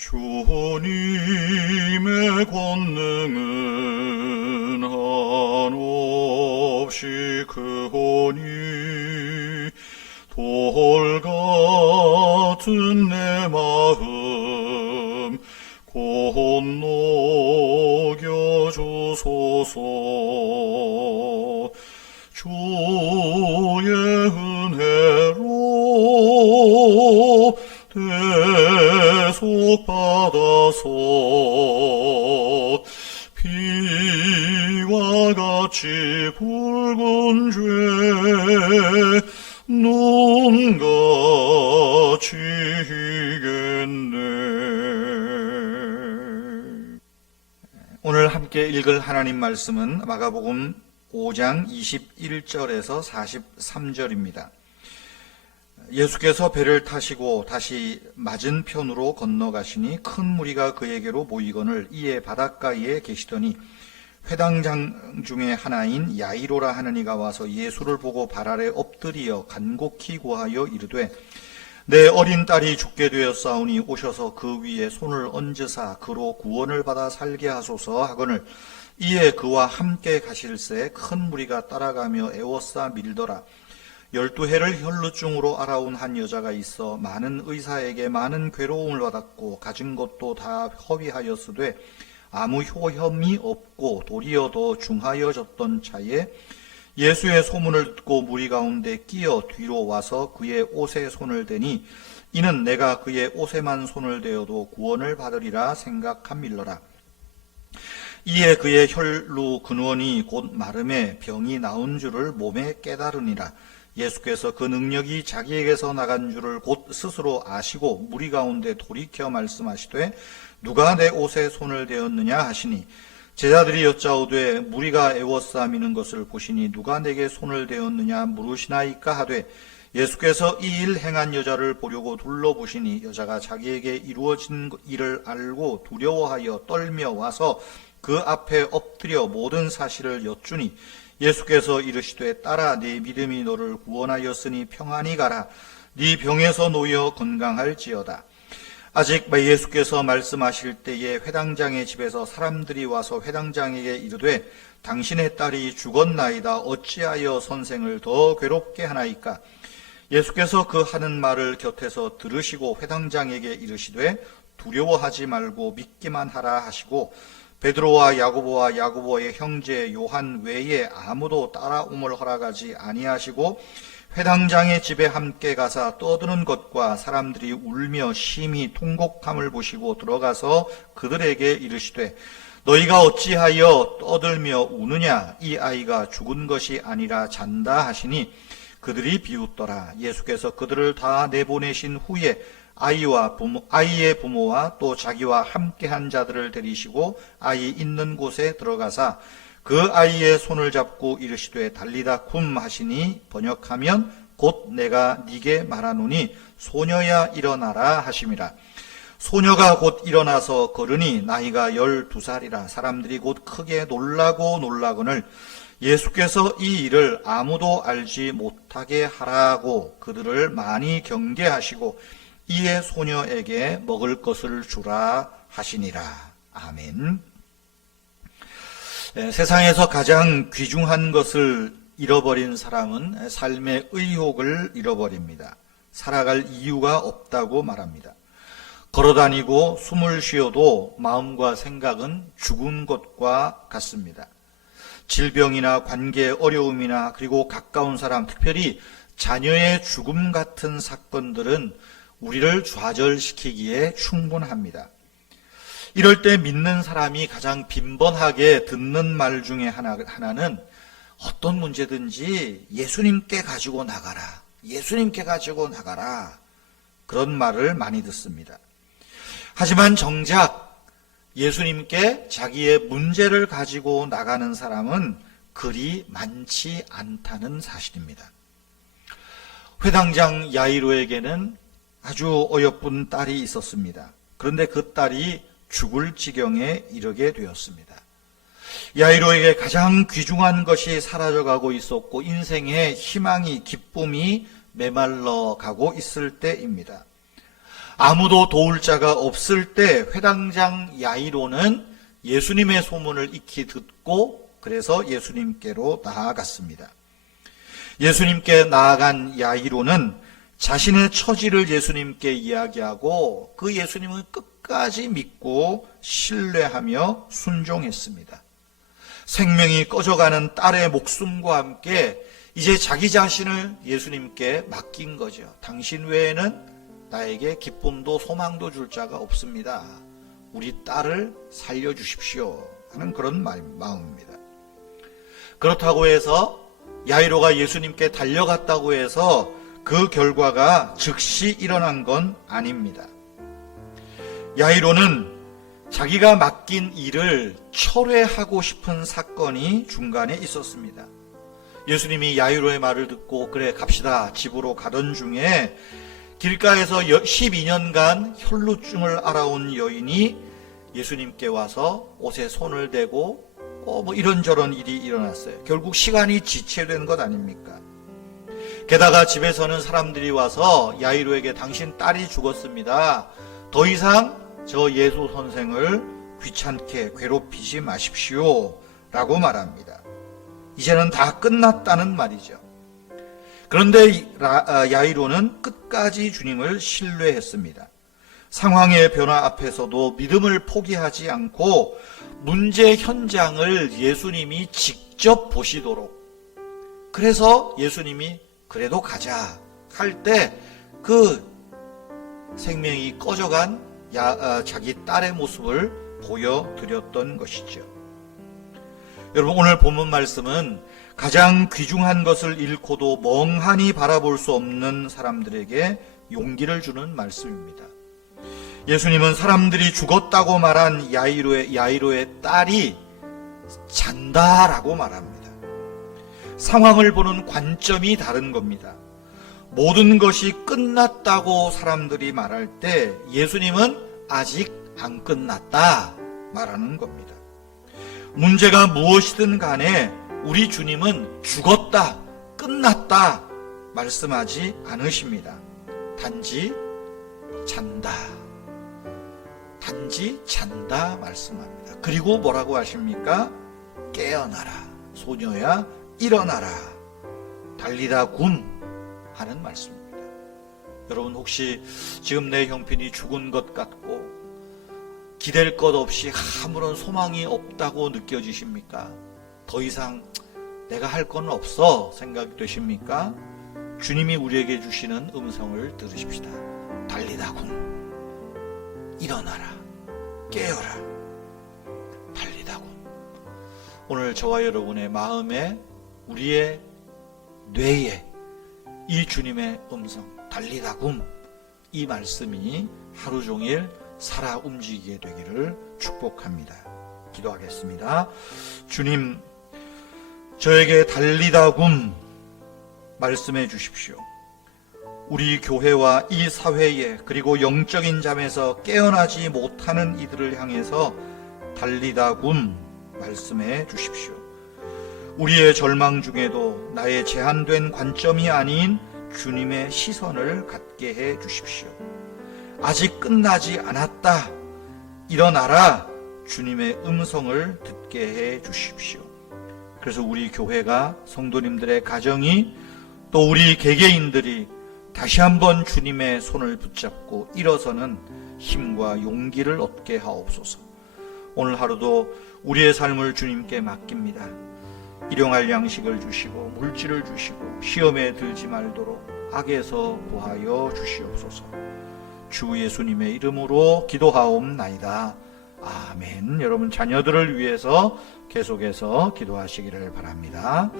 주님의 권능은 한없이 크오니 돌 같은 내 마음 곧 녹여주소서. 주의 은혜로 대속받아서 피와 같이 붉은 죄 눈같이 희겠네. 오늘 함께 읽을 하나님 말씀은 마가복음 5장 21절에서 43절입니다. 예수께서 배를 타시고 다시 맞은편으로 건너가시니 큰 무리가 그에게로 모이거늘 이에 바닷가에 계시더니 회당장 중에 하나인 야이로라 하는 이가 와서 예수를 보고 발 아래 엎드리어 간곡히 구하여 이르되 내 어린 딸이 죽게 되었사오니 오셔서 그 위에 손을 얹으사 그로 구원을 받아 살게 하소서 하거늘 이에 그와 함께 가실새 큰 무리가 따라가며 애워싸 밀더라. 12해를 혈루증으로 알아온 한 여자가 있어 많은 의사에게 많은 괴로움을 받았고 가진 것도 다 허비하였으되 아무 효험이 없고 도리어 더 중하여졌던 차에 예수의 소문을 듣고 무리 가운데 끼어 뒤로 와서 그의 옷에 손을 대니 이는 내가 그의 옷에만 손을 대어도 구원을 받으리라 생각함일러라. 이에 그의 혈루 근원이 곧 마름에 병이 나은 줄을 몸에 깨달으니라. 예수께서 그 능력이 자기에게서 나간 줄을 곧 스스로 아시고 무리 가운데 돌이켜 말씀하시되 누가 내 옷에 손을 대었느냐 하시니 제자들이 여짜오되 무리가 애워싸미는 것을 보시니 누가 내게 손을 대었느냐 물으시나이까 하되 예수께서 이 일 행한 여자를 보려고 둘러보시니 여자가 자기에게 이루어진 일을 알고 두려워하여 떨며 와서 그 앞에 엎드려 모든 사실을 여쭈니 예수께서 이르시되 딸아 네 믿음이 너를 구원하였으니 평안히 가라. 네 병에서 놓여 건강할지어다. 아직 예수께서 말씀하실 때에 회당장의 집에서 사람들이 와서 회당장에게 이르되 당신의 딸이 죽었나이다. 어찌하여 선생을 더 괴롭게 하나이까. 예수께서 그 하는 말을 곁에서 들으시고 회당장에게 이르시되 두려워하지 말고 믿기만 하라 하시고 베드로와 야고보와 야고보의 형제 요한 외에 아무도 따라옴을 허락하지 아니하시고 회당장의 집에 함께 가사 떠드는 것과 사람들이 울며 심히 통곡함을 보시고 들어가서 그들에게 이르시되 너희가 어찌하여 떠들며 우느냐. 이 아이가 죽은 것이 아니라 잔다 하시니 그들이 비웃더라. 예수께서 그들을 다 내보내신 후에 아이의 부모와 또 자기와 함께한 자들을 데리시고 아이 있는 곳에 들어가사 그 아이의 손을 잡고 이르시되 달리다 쿰 하시니 번역하면 곧 내가 네게 말하노니 소녀야 일어나라 하심이라. 소녀가 곧 일어나서 걸으니 나이가 12살이라. 사람들이 곧 크게 놀라거늘 예수께서 이 일을 아무도 알지 못하게 하라고 그들을 많이 경계하시고 이에 소녀에게 먹을 것을 주라 하시니라. 아멘. 세상에서 가장 귀중한 것을 잃어버린 사람은 삶의 의욕을 잃어버립니다. 살아갈 이유가 없다고 말합니다. 걸어다니고 숨을 쉬어도 마음과 생각은 죽은 것과 같습니다. 질병이나 관계 어려움이나 그리고 가까운 사람, 특별히 자녀의 죽음 같은 사건들은 우리를 좌절시키기에 충분합니다. 이럴 때 믿는 사람이 가장 빈번하게 듣는 말 중에 하나는 어떤 문제든지 예수님께 가지고 나가라. 예수님께 가지고 나가라. 그런 말을 많이 듣습니다. 하지만 정작 예수님께 자기의 문제를 가지고 나가는 사람은 그리 많지 않다는 사실입니다. 회당장 야이로에게는 아주 어여쁜 딸이 있었습니다. 그런데 그 딸이 죽을 지경에 이르게 되었습니다. 야이로에게 가장 귀중한 것이 사라져가고 있었고 인생의 희망이 기쁨이 메말러 가고 있을 때입니다. 아무도 도울 자가 없을 때 회당장 야이로는 예수님의 소문을 익히 듣고 그래서 예수님께로 나아갔습니다. 예수님께 나아간 야이로는 자신의 처지를 예수님께 이야기하고 그 예수님을 끝까지 믿고 신뢰하며 순종했습니다. 생명이 꺼져가는 딸의 목숨과 함께 이제 자기 자신을 예수님께 맡긴 거죠. 당신 외에는 나에게 기쁨도 소망도 줄 자가 없습니다. 우리 딸을 살려주십시오 하는 그런 마음입니다. 그렇다고 해서 야이로가 예수님께 달려갔다고 해서 그 결과가 즉시 일어난 건 아닙니다. 야이로는 자기가 맡긴 일을 철회하고 싶은 사건이 중간에 있었습니다. 예수님이 야이로의 말을 듣고 그래 갑시다 집으로 가던 중에 길가에서 12년간 혈루증을 앓아온 여인이 예수님께 와서 옷에 손을 대고 이런저런 일이 일어났어요. 결국 시간이 지체된 것 아닙니까? 게다가 집에서는 사람들이 와서 야이로에게 당신 딸이 죽었습니다. 더 이상 저 예수 선생을 귀찮게 괴롭히지 마십시오 라고 말합니다. 이제는 다 끝났다는 말이죠. 그런데 야이로는 끝까지 주님을 신뢰했습니다. 상황의 변화 앞에서도 믿음을 포기하지 않고 문제 현장을 예수님이 직접 보시도록, 그래서 예수님이 그래도 가자 할 때 그 생명이 꺼져간 자기 딸의 모습을 보여드렸던 것이죠. 여러분, 오늘 본문 말씀은 가장 귀중한 것을 잃고도 멍하니 바라볼 수 없는 사람들에게 용기를 주는 말씀입니다. 예수님은 사람들이 죽었다고 말한 야이로의 딸이 잔다라고 말합니다. 상황을 보는 관점이 다른 겁니다. 모든 것이 끝났다고 사람들이 말할 때 예수님은 아직 안 끝났다 말하는 겁니다. 문제가 무엇이든 간에 우리 주님은 죽었다, 끝났다 말씀하지 않으십니다. 단지 잔다. 단지 잔다 말씀합니다. 그리고 뭐라고 하십니까? 깨어나라. 소녀야 일어나라. 달리다 굼 하는 말씀입니다. 여러분, 혹시 지금 내 형편이 죽은 것 같고 기댈 것 없이 아무런 소망이 없다고 느껴지십니까? 더 이상 내가 할 건 없어 생각되십니까? 주님이 우리에게 주시는 음성을 들으십시다. 달리다 굼. 일어나라. 깨어라. 달리다 굼. 오늘 저와 여러분의 마음에, 우리의 뇌에 이 주님의 음성, 달리다 굼, 이 말씀이 하루 종일 살아 움직이게 되기를 축복합니다. 기도하겠습니다. 주님, 저에게 달리다 굼 말씀해 주십시오. 우리 교회와 이 사회에, 그리고 영적인 잠에서 깨어나지 못하는 이들을 향해서 달리다 굼 말씀해 주십시오. 우리의 절망 중에도 나의 제한된 관점이 아닌 주님의 시선을 갖게 해 주십시오. 아직 끝나지 않았다. 일어나라. 주님의 음성을 듣게 해 주십시오. 그래서 우리 교회가, 성도님들의 가정이, 또 우리 개개인들이 다시 한번 주님의 손을 붙잡고 일어서는 힘과 용기를 얻게 하옵소서. 오늘 하루도 우리의 삶을 주님께 맡깁니다. 일용할 양식을 주시고 물질을 주시고 시험에 들지 말도록 악에서 구하여 주시옵소서. 주 예수님의 이름으로 기도하옵나이다. 아멘. 여러분, 자녀들을 위해서 계속해서 기도하시기를 바랍니다.